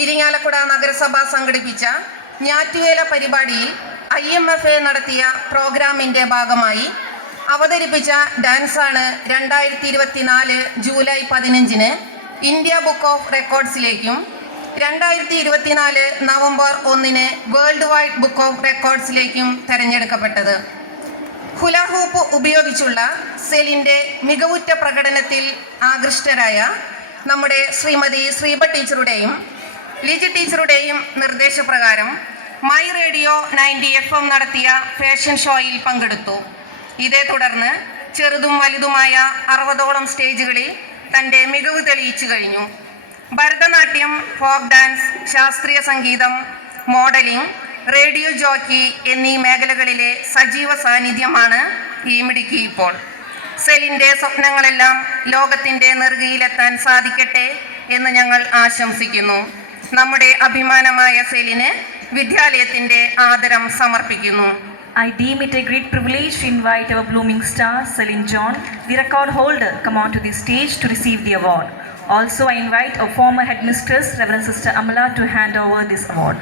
ഇരിങ്ങാലക്കുട നഗരസഭ സംഘടിപ്പിച്ച ഞാറ്റുവേല പരിപാടിയിൽ ഐ എം എഫ് എ നടത്തിയ പ്രോഗ്രാമിന്റെ ഭാഗമായി അവതരിപ്പിച്ച ഡാൻസാണ് രണ്ടായിരത്തി ഇരുപത്തിനാല് ജൂലൈ പതിനഞ്ചിന് ഇന്ത്യ ബുക്ക് ഓഫ് റെക്കോർഡ്സിലേക്കും രണ്ടായിരത്തി ഇരുപത്തിനാല് നവംബർ ഒന്നിന് വേൾഡ് വൈഡ് ബുക്ക് ഓഫ് റെക്കോർഡ്സിലേക്കും തെരഞ്ഞെടുക്കപ്പെട്ടത്. ഹുലഹൂപ്പ് ഉപയോഗിച്ചുള്ള സെലിന്റെ മികവുറ്റ പ്രകടനത്തിൽ ആകൃഷ്ടരായ നമ്മുടെ ശ്രീമതി ശ്രീഭ ടീച്ചറുടെയും ലിജി ടീച്ചറുടെയും നിർദ്ദേശപ്രകാരം my radio ninety F M നടത്തിയ ഫാഷൻ ഷോയിൽ പങ്കെടുത്തു. ഇതേ തുടർന്ന് ചെറുതും വലുതുമായ അറുപതോളം സ്റ്റേജുകളിൽ തന്റെ മികവ് തെളിയിച്ചു കഴിഞ്ഞു. ഭരതനാട്യം ഫോക്ക് ഡാൻസ് ശാസ്ത്രീയ സംഗീതം മോഡലിംഗ് റേഡിയോ ജോക്കി എന്നീ മേഖലകളിലെ സജീവ സാന്നിധ്യമാണ് ഈ മിടുക്കി ഇപ്പോൾ. സെലിന്റെ സ്വപ്നങ്ങളെല്ലാം ലോകത്തിന്റെ നെറുകയിലെത്താൻ സാധിക്കട്ടെ എന്ന് ഞങ്ങൾ ആശംസിക്കുന്നു. നമ്മുടെ അഭിമാനമായ സെലിന് വിദ്യാലയത്തിന്റെ ആദരം സമർപ്പിക്കുന്നു. I deem it a great privilege invite our blooming star Celin John the record holder come on to the stage to receive the award also I invite a former head mistress reverend sister Amala to hand over this award